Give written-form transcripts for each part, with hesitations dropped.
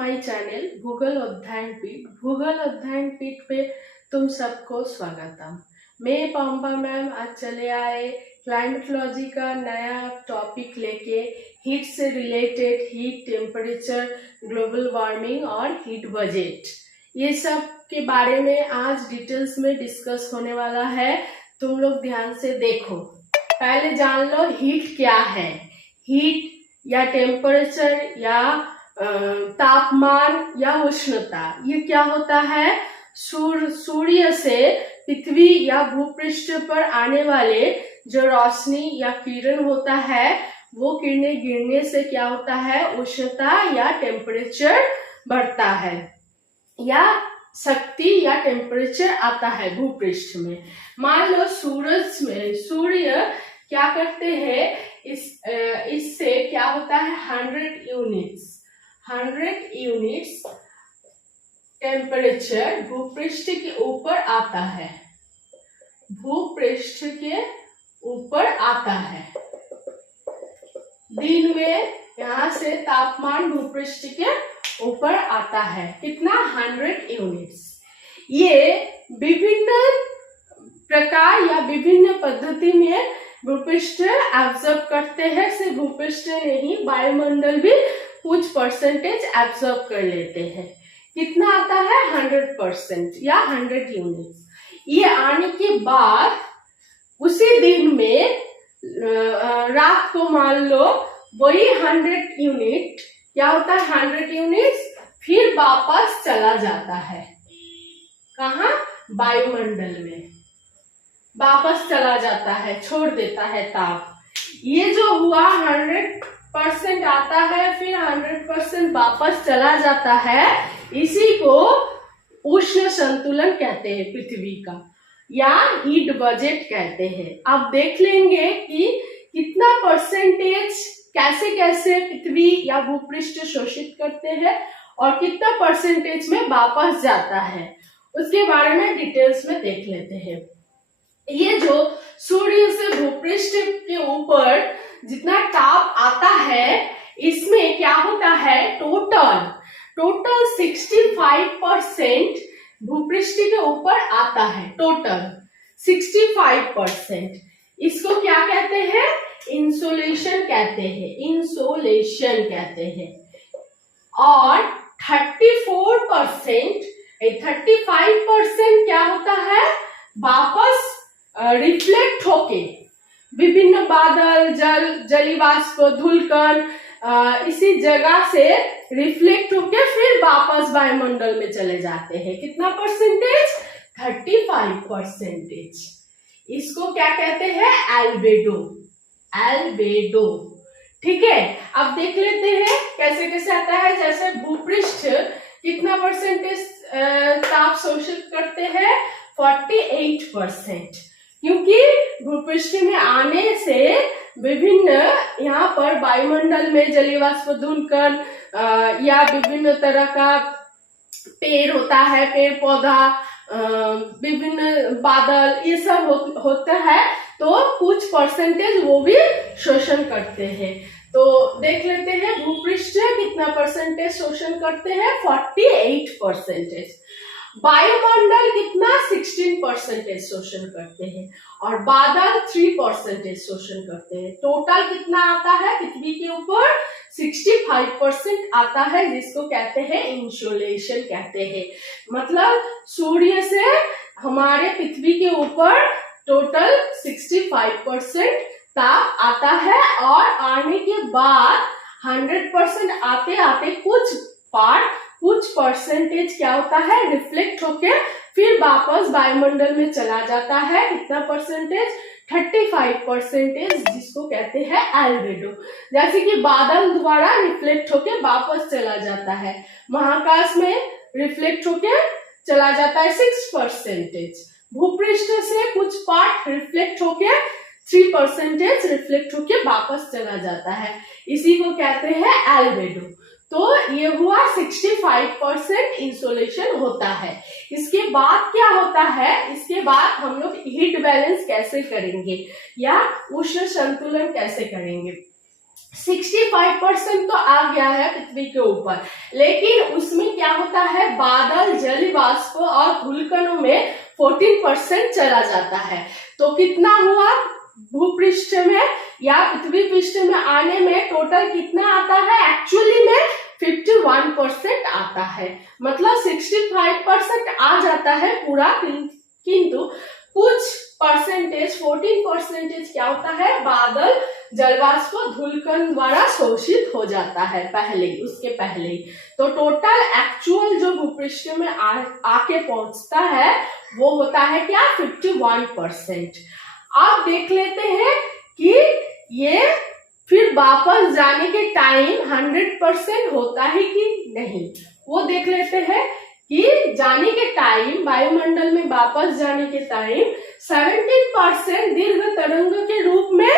My channel भूगोल अध्ययन पीठ। भूगोल अध्ययन पीठ पे तुम सबको स्वागतम। मैं पंपा मैम आज चले आए क्लाइमेटोलॉजी का नया टॉपिक लेके, हीट से related, heat, temperature, global warming और हीट बजट, ये सब के बारे में आज डिटेल्स में डिस्कस होने वाला है। तुम लोग ध्यान से देखो। पहले जान लो हीट क्या है। हीट या टेम्परेचर या तापमान या उष्णता, ये क्या होता है? सूर्य से पृथ्वी या भूपृष्ठ पर आने वाले जो रोशनी या किरण होता है, वो किरणें गिरने से क्या होता है? उष्णता या टेम्परेचर बढ़ता है या शक्ति या टेम्परेचर आता है भूपृष्ठ में। मान लो सूर्य क्या करते हैं, इससे क्या होता है? 100 यूनिट्स टेम्परेचर भूपृष्ठ के ऊपर आता है। भूपृष्ठ के ऊपर आता है दिन में। यहाँ से तापमान भूपृष्ठ के ऊपर आता है कितना? 100 यूनिट्स। ये विभिन्न प्रकार या विभिन्न पद्धति में भूपृष्ठ एब्जॉर्ब करते हैं। सिर्फ भूपृष्ठ नहीं, वायुमंडल भी कुछ परसेंटेज एब्जॉर्ब कर लेते हैं। कितना आता है? 100% या 100 यूनिट्स। ये आने के बाद उसी दिन में रात को मान लो वही 100 यूनिट क्या होता है? 100 यूनिट्स फिर वापस चला जाता है। कहाँ? वायुमंडल में वापस चला जाता है, छोड़ देता है ताप। ये जो हुआ 100% आता है, फिर 100% वापस चला जाता है। इसी को उष्ण संतुलन कहते हैं पृथ्वी का, या हीट बजट कहते हैं। अब देख लेंगे कि कितना परसेंटेज कैसे कैसे पृथ्वी या भूपृष्ठ शोषित करते हैं और कितना परसेंटेज में वापस जाता है, उसके बारे में डिटेल्स में देख लेते हैं। ये जो सूर्य से भूपृष्ठ के ऊपर जितना ताप आता है, इसमें क्या होता है? टोटल 65% भूपृष्ठ के ऊपर आता है। टोटल 65%। इसको क्या कहते हैं? इंसोलेशन कहते हैं। इंसोलेशन कहते हैं। और 35% क्या होता है? वापस रिफ्लेक्ट होके विभिन्न बादल, जलीय वाष्प, धूलकण इसी जगह से रिफ्लेक्ट होके फिर वापस वायुमंडल में चले जाते हैं। कितना परसेंटेज? 35%। इसको क्या कहते हैं? एल्बेडो। ठीक है। अब देख लेते हैं कैसे कैसे आता है। जैसे भूपृष्ठ कितना परसेंटेज ताप शोषित करते हैं? 48%। क्योंकि भूपृष्ठ में आने से विभिन्न यहाँ पर वायुमंडल में जलीय वाष्प, धूलकण या विभिन्न तरह का पेड़ होता है, पेड़ पौधा, विभिन्न बादल, ये सब होता है, तो कुछ परसेंटेज वो भी शोषण करते हैं। तो देख लेते हैं भूपृष्ठ कितना परसेंटेज शोषण करते हैं? 48%। वायुमंडल कितना? 16% शोषण करते हैं और बादल 3% शोषण करते हैं। टोटल कितना आता है पृथ्वी के ऊपर? 65% आता है, जिसको कहते हैं इंसोलेशन कहते हैं। मतलब सूर्य से हमारे पृथ्वी के ऊपर टोटल 65% ताप आता है और आने के बाद 100% आते आते कुछ परसेंटेज क्या होता है? रिफ्लेक्ट होके फिर वापस वायुमंडल में चला जाता है। कितना परसेंटेज? 35%, जिसको कहते हैं एल्बेडो। जैसे कि बादल द्वारा रिफ्लेक्ट होके वापस चला जाता है, महाकाश में रिफ्लेक्ट होके चला जाता है 6%। भूपृष्ठ से कुछ पार्ट रिफ्लेक्ट होके 3% रिफ्लेक्ट होके वापस चला जाता है। इसी को कहते हैं एल्बेडो। तो ये हुआ 65% इंसोलेशन होता है। इसके बाद क्या होता है? इसके बाद हम लोग हीट बैलेंस कैसे करेंगे या उष्ण संतुलन कैसे करेंगे? 65% तो आ गया है पृथ्वी के ऊपर, लेकिन उसमें क्या होता है, बादल, जल वाष्प और धूलकणों में 14% चला जाता है। तो कितना हुआ भूपृष्ठ में या पृथ्वी पृष्ठ में आने में टोटल कितना आता है, एक्चुअली में 51% आता है, मतलब 65% आ जाता है पूरा, किंतु कुछ परसेंटेज 14% क्या होता है, बादल, जलवाष्प, धूलकण द्वारा शोषित हो जाता है पहले ही, उसके पहले ही। तो टोटल एक्चुअल जो भूपृष्ठ में आके पहुंचता है वो होता है क्या, 51%। अब देख लेते हैं कि ये फिर वापस जाने के टाइम 100% होता है कि नहीं, वो देख लेते हैं कि जाने के टाइम, वायुमंडल में वापस जाने के टाइम 17% दीर्घ तरंग के रूप में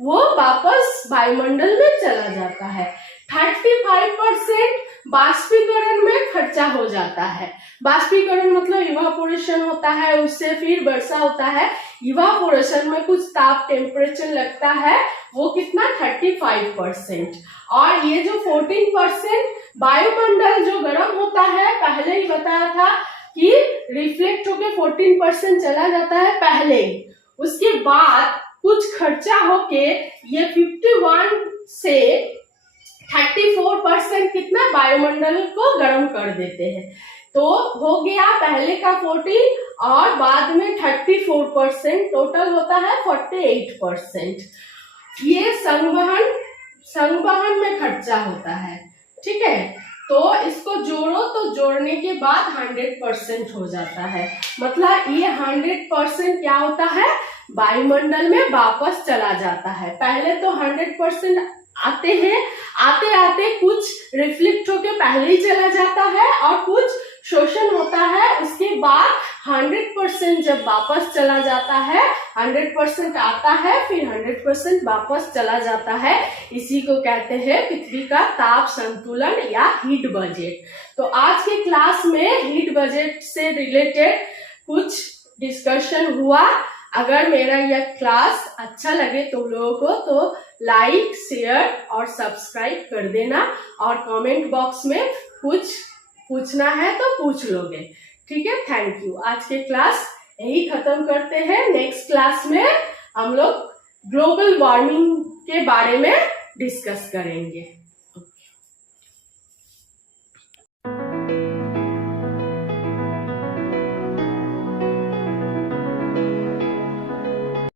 वो वापस वायुमंडल में चला जाता है। 35% बाष्पीकरण में खर्चा हो जाता है। बाष्पीकरण मतलब इवापोरेशन होता है, उससे फिर वर्षा होता है। इवापोरेशन में कुछ ताप, टेम्परेचर लगता है, वो कितना, 35%। और ये जो 14% वायुमंडल जो गर्म होता है, पहले ही बताया था कि रिफ्लेक्ट होके 14% चला जाता है पहले ही, उसके बाद कुछ खर्चा होके ये 51 से 34% कितना वायुमंडल को गर्म कर देते हैं। तो हो गया पहले का 14 और बाद में 34%, टोटल होता है 48%। ये संवहन में खर्चा होता है, ठीक है। तो इसको जोड़ो तो जोड़ने के बाद 100% हो जाता है, मतलब ये 100% क्या होता है, वायुमंडल में वापस चला जाता है। पहले तो 100% आते हैं, आते आते कुछ रिफ्लेक्ट होके पहले ही चला जाता है और कुछ शोषण होता है, उसके बाद 100% जब वापस चला जाता है, 100% आता है, फिर 100% वापस चला जाता है। इसी को कहते हैं पृथ्वी का ताप संतुलन या हीट बजट। तो आज के क्लास में हीट बजट से रिलेटेड कुछ डिस्कशन हुआ। अगर मेरा यह क्लास अच्छा लगे तो लोगों को तो लाइक, शेयर और सब्सक्राइब कर देना, और कमेंट बॉक्स में कुछ पूछना है तो पूछ लोगे, ठीक है। Thank you. आज के क्लास यही खत्म करते हैं। नेक्स्ट क्लास में हम लोग ग्लोबल वार्मिंग के बारे में डिस्कस करेंगे।